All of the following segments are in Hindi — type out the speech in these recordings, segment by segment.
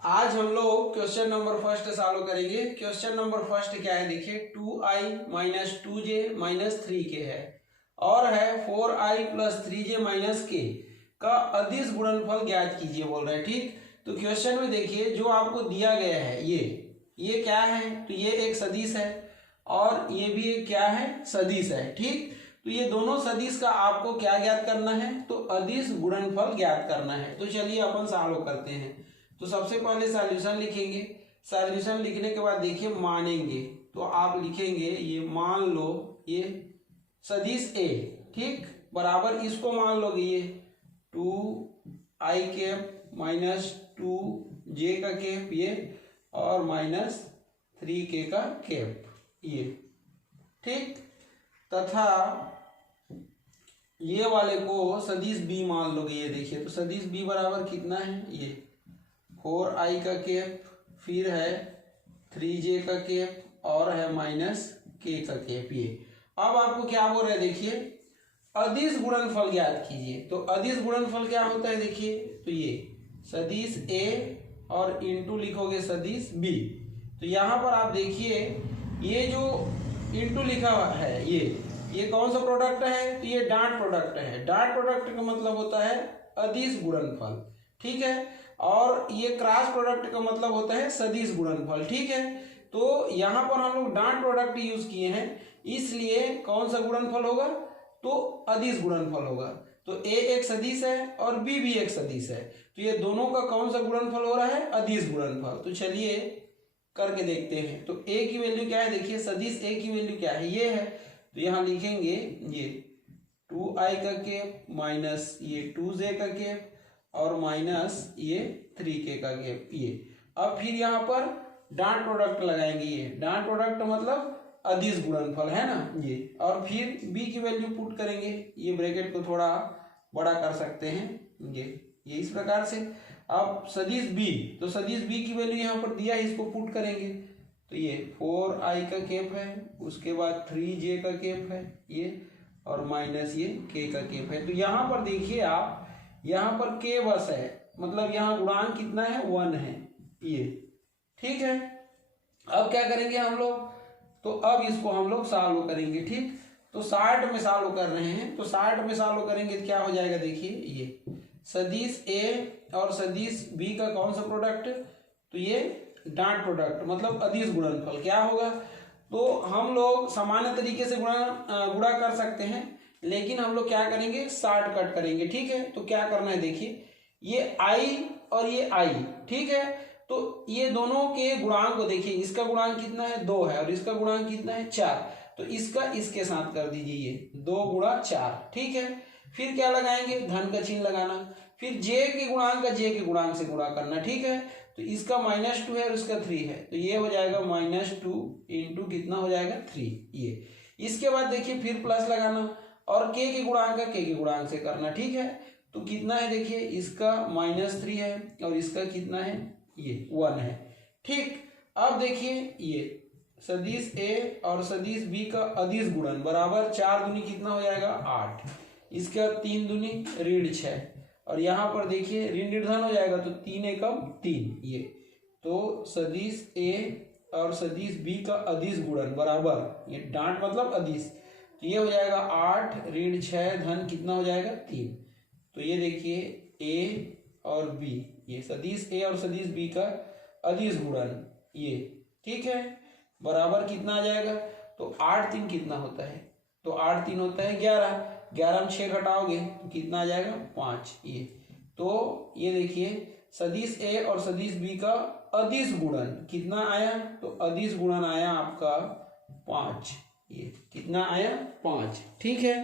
आज हम लोग क्वेश्चन नंबर फर्स्ट सॉल्व करेंगे। क्वेश्चन नंबर फर्स्ट क्या है देखिए, 2i minus 2j minus 3k है और है 4i plus 3j minus k का अदिश गुणनफल ज्ञात कीजिए बोल रहे हैं। ठीक, तो क्वेश्चन में देखिए जो आपको दिया गया है ये क्या है, तो ये एक सदिश है और ये भी एक क्या है, सदिश है। ठीक, तो ये दोनों सदिश का आपको क्या ज्ञात करना है, तो अदिश गुणनफल ज्ञात करना है। तो चलिए अपन सॉल्व करते हैं। तो सबसे पहले सॉल्यूशन लिखेंगे। सॉल्यूशन लिखने के बाद देखिए मानेंगे, तो आप लिखेंगे ये मान लो ये सदिश ए, ठीक, बराबर इसको मान लोगे ये 2i कैप माइनस 2j का कैप ये और माइनस 3k का कैप ये, ठीक, तथा ये वाले को सदिश b मान लोगे। ये देखिए तो सदिश b बराबर कितना है, ये 4i का कैप, फिर है 3j का कैप और है माइनस k का कैप। ये अब आपको क्या बोल रहे हैं देखिए, अदिश गुणनफल ज्ञात कीजिए। तो अदिश गुणनफल क्या होता है देखिए, तो ये सदिश a और इंटू लिखोगे सदिश b। तो यहाँ पर आप देखिए ये जो इंटू लिखा हुआ है ये कौन सा प्रोडक्ट है, तो ये डॉट प्रोडक्ट है। डॉट प्रोडक्ट का मतलब होता है अदिश गुणनफल, ठीक है, और ये क्रॉस प्रोडक्ट का मतलब होता है सदिश गुणनफल, ठीक है। तो यहाँ पर हम लोग डॉट प्रोडक्ट यूज किए हैं, इसलिए कौन सा गुणनफल होगा, तो अदिश गुणनफल होगा। तो a एक सदिश है और b भी एक सदिश है, तो ये दोनों का कौन सा गुणनफल हो रहा है, अदिश गुणनफल। तो चलिए करके देखते हैं। तो a की वैल्यू क्या है देखिए, सदिश a की वैल्यू क्या है, ये है। तो यहाँ लिखेंगे ये 2i का कैप माइनस ये 2j का कैप और माइनस ये 3k का कैप ये। अब फिर यहाँ पर डॉट प्रोडक्ट लगाएंगे, ये डॉट प्रोडक्ट मतलब अदिश गुणनफल है ना ये, और फिर b की वैल्यू पुट करेंगे। ये ब्रैकेट को थोड़ा बड़ा कर सकते हैं ये इस प्रकार से। अब सदिश b, तो सदिश b की वैल्यू यहाँ पर दिया है, इसको पुट करेंगे। तो ये 4i का कैप है, उसके बाद 3j का कैप है ये और माइनस ये k का कैप है। तो यहाँ पर देखिए आप, यहाँ पर k बस है, मतलब यहाँ गुणांक कितना है, 1 है ये, ठीक है। अब क्या करेंगे हम लोग, तो अब इसको हम लोग सॉल्व करेंगे, ठीक। तो 60 में सॉल्व कर रहे हैं, तो 60 में सॉल्व करेंगे तो क्या हो जाएगा देखिए, ये सदिश a और सदिश b का कौन सा प्रोडक्ट, तो ये डॉट प्रोडक्ट मतलब अदिश गुणनफल क्या होगा। तो हम लोग सामान्य तरीके से गुणा कर सकते हैं, लेकिन हम लोग क्या करेंगे, शॉर्टकट करेंगे, ठीक है। तो क्या करना है देखिए, ये i और ये i, ठीक है। तो ये दोनों के गुणांक को देखिए, इसका गुणांक कितना है, 2 है और इसका गुणांक कितना है, 4। तो इसका इसके साथ कर दीजिए, ये 2 गुणा 4, ठीक है। फिर क्या लगाएंगे, धन का चिन्ह लगाना, फिर j के गुणांक का j के गुणांक से गुणा करना, ठीक है। तो इसका -2 है और इसका 3 है, तो ये हो जाएगा -2 इंटू कितना हो जाएगा 3 ये। इसके बाद देखिए फिर प्लस लगाना और k के गुणांक का k के गुणांक से करना, ठीक है। तो कितना है देखिए, इसका -3 है और इसका कितना है, ये 1 है, ठीक। अब देखिए ये सदिश a और सदिश b का अदिश गुणन बराबर 4 दूनी कितना हो जाएगा, 8, इसका 3 दूनी ऋण 6 और यहाँ पर देखिए ऋण निर्धन हो जाएगा, तो 3 एकम 3 ये। तो सदिश a और सदिश b का अदिश गुणन बराबर, ये डांट मतलब अदिश, तो ये हो जाएगा 8 ऋण 6 धन कितना हो जाएगा 3। तो ये देखिए a और b, ये सदिश a और सदिश b का अदिश गुणन ये, ठीक है, बराबर कितना आ जाएगा, तो 8 3 कितना होता है, तो 8 3 होता है 11, 11 में 6 घटाओगे तो कितना आ जाएगा 5 ये। तो ये देखिए सदिश a और सदिश b का अदिश गुणन कितना आया, तो अदिश गुणन आया आपका 5, ये कितना आया 5, ठीक है।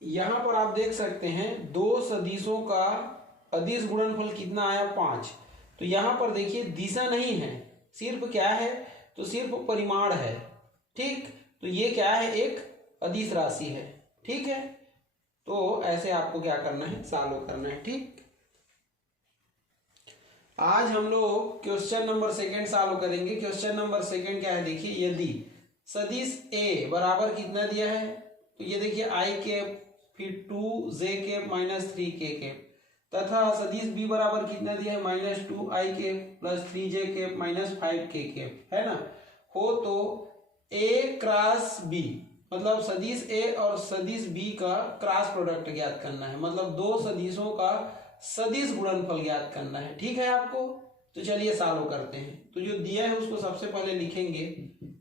यहाँ पर आप देख सकते हैं दो सदिशों का अदिश गुणनफल कितना आया 5। तो यहाँ पर देखिए दिशा नहीं है, सिर्फ क्या है, तो सिर्फ परिमाण है, ठीक। तो ये क्या है, एक अदिश राशि है, ठीक है। तो ऐसे आपको क्या करना है, सॉल्व करना है, ठीक। आज हम लोग क्वेश्चन नंबर 2 सॉल्व करेंगे। क्वेश्चन नंबर 2 क्या है देखिए, यदि सदिश a बराबर कितना दिया है, तो ये देखिए i कैप फिर 2j cap minus 3k cap तथा सदिश बी बराबर कितना दिया है -2i plus 3j minus 5k है ना। हो तो a क्रॉस b मतलब सदिश a और सदिश b का क्रॉस प्रोडक्ट ज्ञात करना है, मतलब दो सदिशों का सदिश गुणनफल ज्ञात करना है। ठीक है आपको, तो चलिए सॉल्व करते हैं। तो जो दिया है उसको सबसे पहले लिखेंगे,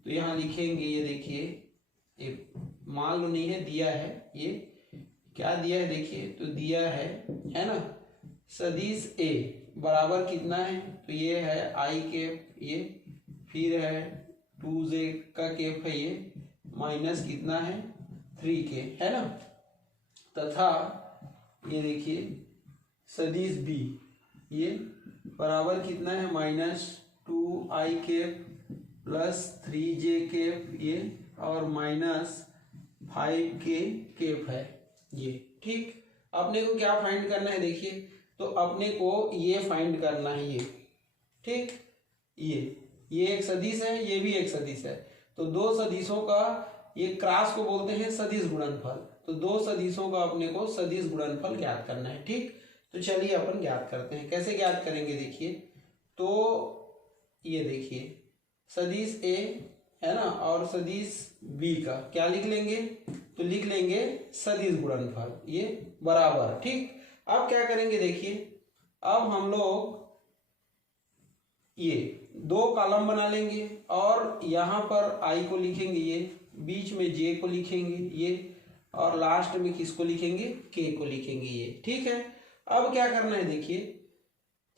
तो यहाँ लिखेंगे, ये देखिए, ये मान लो नहीं है, दिया है, ये क्या दिया है देखिए, तो दिया है ना, सदिश a बराबर कितना है, तो ये है i कैप, ये फिर है 2j का कैप है, ये माइनस कितना है 3k है ना, तथा ये देखिए सदिश b ये बराबर कितना है -2i cap plus 3j cap ये और माइनस 5k कैप है ये। ठीक, अपने को क्या फाइंड करना है देखिए, तो अपने को ये फाइंड करना है ये। ठीक, ये एक सदिश है, ये भी एक सदिश है, तो दो सदिशों का ये क्रॉस को बोलते हैं सदिश गुणनफल। तो दो सदिशों का अपने को सदिश गुणनफल ज्ञात करना है। ठीक, तो चलिए अपन ज्ञात करते हैं। कैसे ज्ञात करेंगे देखिए, तो ये देखिए सदिश a है ना और सदिश b का क्या लिख लेंगे, तो लिख लेंगे सदिश गुणनफल ये बराबर। ठीक, अब क्या करेंगे देखिए, अब हम लोग ये दो कॉलम बना लेंगे और यहाँ पर i को लिखेंगे, ये बीच में j को लिखेंगे ये, और लास्ट में किसको लिखेंगे, k को लिखेंगे ये। ठीक है, अब क्या करना है देखिए,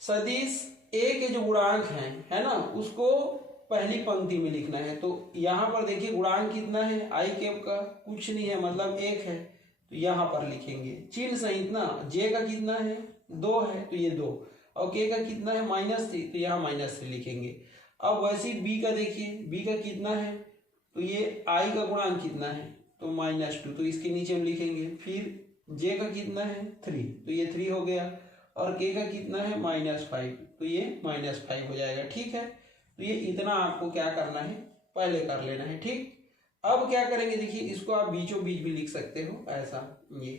सदिश a के जो गुणांक हैं है ना, उसको पहली पंक्ति में लिखना है। तो यहाँ पर देखिए गुणांक कितना है i कैप का, कुछ नहीं है मतलब 1 है, तो यहाँ पर लिखेंगे चिन्ह सहित ना। j का कितना है 2 है, तो ये 2, और k का कितना है -3, तो यहाँ -3 लिखेंगे। अब वैसे b का देखिए, b का कितना है, तो ये i का गुणांक कितना है, तो -2, तो इसके नीचे हम लिखेंगे। फिर j का कितना है 3, तो ये 3 हो गया, और k का कितना है -5, तो ये -5 हो जाएगा। ठीक है, तो ये इतना आपको क्या करना है, पहले कर लेना है। ठीक, अब क्या करेंगे देखिए, इसको आप बीचों बीच भी लिख सकते हो ऐसा, ये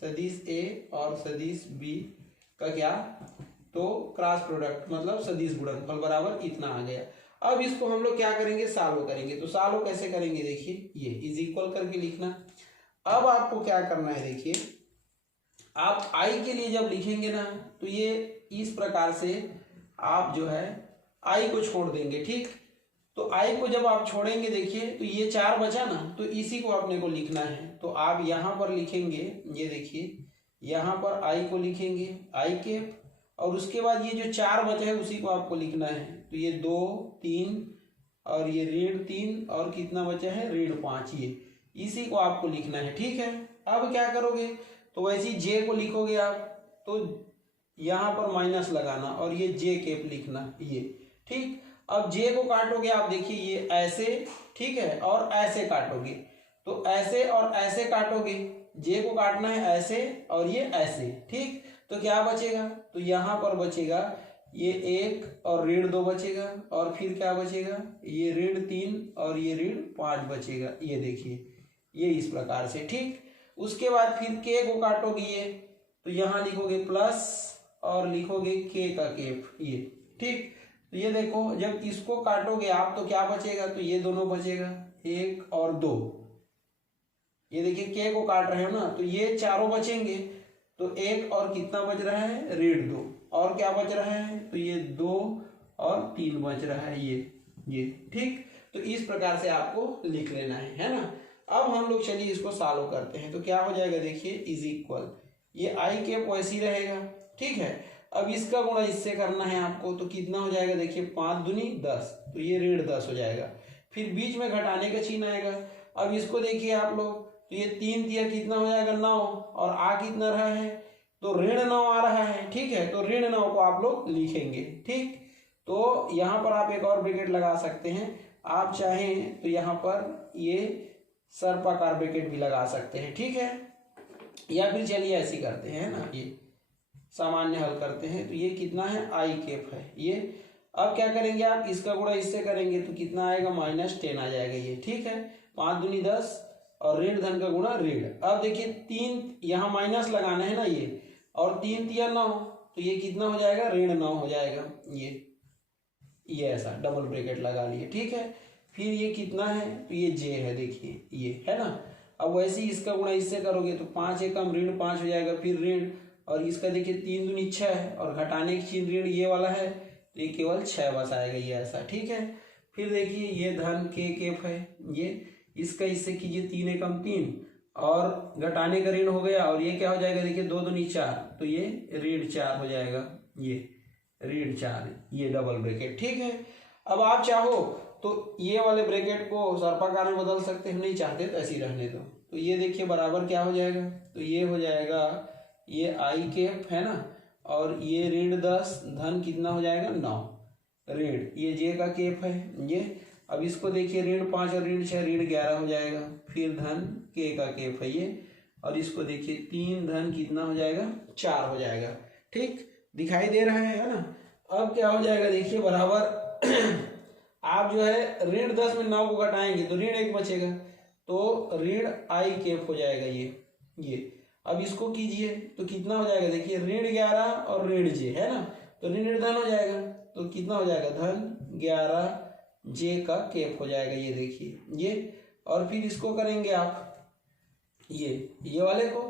सदिश a और सदिश b का क्या, तो क्रॉस प्रोडक्ट मतलब सदिश गुणनफल बराबर इतना आ गया। अब इसको हम लोग क्या करेंगे, सॉल्व करेंगे। तो सॉल्व कैसे करेंगे देखिए, ये इज इक्वल करके लिखना। अब आपको क्या करना है देखिए, आप i के लिए जब लिखेंगे ना, तो ये इस प्रकार से आप जो है i को छोड़ देंगे। ठीक, तो i को जब आप छोड़ेंगे देखिए, तो ये 4 बचा ना, तो इसी को अपने को लिखना है। तो आप यहाँ पर लिखेंगे, ये देखिए यहाँ पर i को लिखेंगे i कैप, और उसके बाद ये जो 4 बचा है उसी को आपको लिखना है। तो ये 2 3 और ये -3 और कितना बचा है -5, ये इसी को आपको लिखना है। ठीक है, अब क्या करोगे, तो वैसे ही j को लिखोगे आप, तो यहाँ पर माइनस लगाना और ये j कैप लिखना ये। ठीक, अब j को काटोगे आप देखिए, ये ऐसे, ठीक है, और ऐसे काटोगे, तो ऐसे और ऐसे काटोगे, j को काटना है ऐसे और ये ऐसे। ठीक, तो क्या बचेगा, तो यहाँ पर बचेगा ये 1 और -2 बचेगा, और फिर क्या बचेगा, ये -3 और ये -5 बचेगा, ये देखिए ये इस प्रकार से। ठीक, उसके बाद फिर k को काटोगे ये, तो यहाँ लिखोगे प्लस और लिखोगे k का कैप ये। ठीक, तो ये देखो जब इसको काटोगे आप तो क्या बचेगा, तो ये दोनों बचेगा 1 और 2, ये देखिए k को काट रहे हो ना, तो ये चारों बचेंगे, तो 1 और कितना बच रहा है -2, और क्या बच रहा है, तो ये 2 और 3 बच रहा है ये। ठीक, तो इस प्रकार से आपको लिख लेना है ना। अब हम लोग चलिए इसको सॉल्व करते हैं। तो क्या हो जाएगा देखिए, इज इक्वल, ये i कैप वैसे ही रहेगा। ठीक है, अब इसका गुणा इससे करना है आपको, तो कितना हो जाएगा देखिए 5 दूनी 10, तो ये -10 हो जाएगा। फिर बीच में घटाने का चिन्ह आएगा। अब इसको देखिए आप लोग, तो ये 3 तिया कितना हो जाएगा 9, और आ कितना रहा है, तो -9 आ रहा है। ठीक है, तो -9 को आप लोग लिखेंगे। ठीक, तो यहाँ पर आप एक और ब्रैकेट लगा सकते हैं, आप चाहें तो यहाँ पर ये सर्पाकार ब्रैकेट भी लगा सकते हैं। ठीक है, या फिर चलिए ऐसे करते हैं ना, ये सामान्य हल करते हैं। तो ये कितना है i कैप है ये। अब क्या करेंगे आप, इसका गुणा इससे करेंगे तो कितना आएगा -10 आ जाएगा ये। ठीक है, 5 दूनी 10 और ऋण धन का गुणा ऋण। अब देखिए 3 यहाँ माइनस लगाना है ना ये, और 3 तिया 9, तो ये कितना हो जाएगा, ऋण 9 हो जाएगा। ये ऐसा डबल ब्रैकेट लगा लिए, ठीक है। फिर ये कितना है, तो ये जे है, देखिए ये है ना। अब वैसे ही इसका गुणा इससे करोगे तो 5 एकम ऋण 5 हो जाएगा, फिर ऋण, और इसका देखिए 3 दूनी 6 है, और घटाने की चीज ऋण ये वाला है, तो ये केवल 6 बस आएगा, ये ऐसा, ठीक है। फिर देखिए ये धन के केफ है, ये इसका इससे कीजिए 3 एकम 3, और घटाने का ऋण हो गया, और ये क्या हो जाएगा, देखिए 2 दूनी 4, तो ये ऋण 4 हो जाएगा, ये ऋण 4, ये डबल ब्रैकेट, ठीक है। अब आप चाहो तो ये वाले ब्रैकेट को सर्पाकार में बदल सकते हैं, नहीं चाहते तो ऐसे ही रहने दो। तो ये देखिए बराबर क्या हो जाएगा, तो ये हो जाएगा, ये आई केफ है ना, और ये ऋण 10, धन कितना हो जाएगा 9, ऋण ये जे का केफ है ये। अब इसको देखिए ऋण 5 और ऋण 6, ऋण 11 हो जाएगा, फिर धन के का केफ है ये, और इसको देखिए 3 धन कितना हो जाएगा 4 हो जाएगा, ठीक दिखाई दे रहा है ना। अब क्या हो जाएगा, देखिए बराबर आप जो है ऋण 10 में 9 को घटाएंगे तो ऋण 1 बचेगा, तो ऋण आई केफ हो जाएगा ये। अब इसको कीजिए तो कितना हो जाएगा, देखिए ऋण 11 और ऋण जे है ना, तो ऋण धन हो जाएगा, तो कितना हो जाएगा, धन 11 जे का केफ हो जाएगा, ये देखिए ये। और फिर इसको करेंगे आप ये वाले को,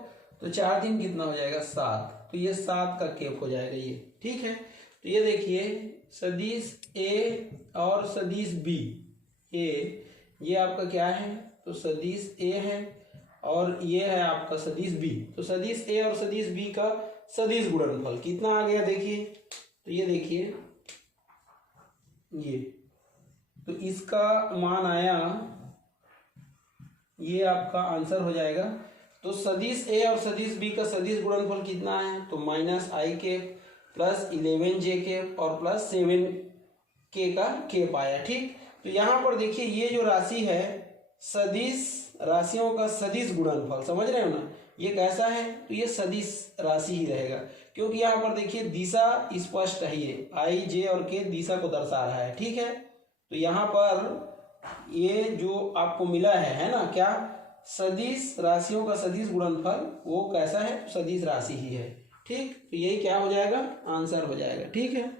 तो 4 3 कितना हो जाएगा 7, तो ये 7 का केफ हो जाएगा ये, ठीक है। तो ये देखिए सदिश ए और सदिश बी, ये आपका क्या है, तो सदिश ए है, और ये है आपका सदिश बी। तो सदिश ए और सदिश बी का सदिश गुणनफल कितना आ गया, देखिए तो ये देखिए ये, तो इसका मान आया, ये आपका आंसर हो जाएगा। तो सदिश ए और सदिश बी का सदिश गुणनफल कितना है, तो माइनस आई के प्लस 11 जे के और प्लस 7 के का केप आया, ठीक। तो यहाँ पर देखिए ये जो राशि है सदिश राशियों का सदिश गुणनफल, समझ रहे हो ना, ये कैसा है, तो ये सदिश राशि ही रहेगा, क्योंकि यहाँ पर देखिए दिशा स्पष्ट है, ये आई जे और के दिशा को दर्शा रहा है, ठीक है। तो यहाँ पर ये जो आपको मिला है ना, क्या सदिश राशियों का सदिश गुणनफल, वो कैसा है, सदिश राशि ही है, ठीक। तो यही क्या हो जाएगा, आंसर हो जाएगा, ठीक है।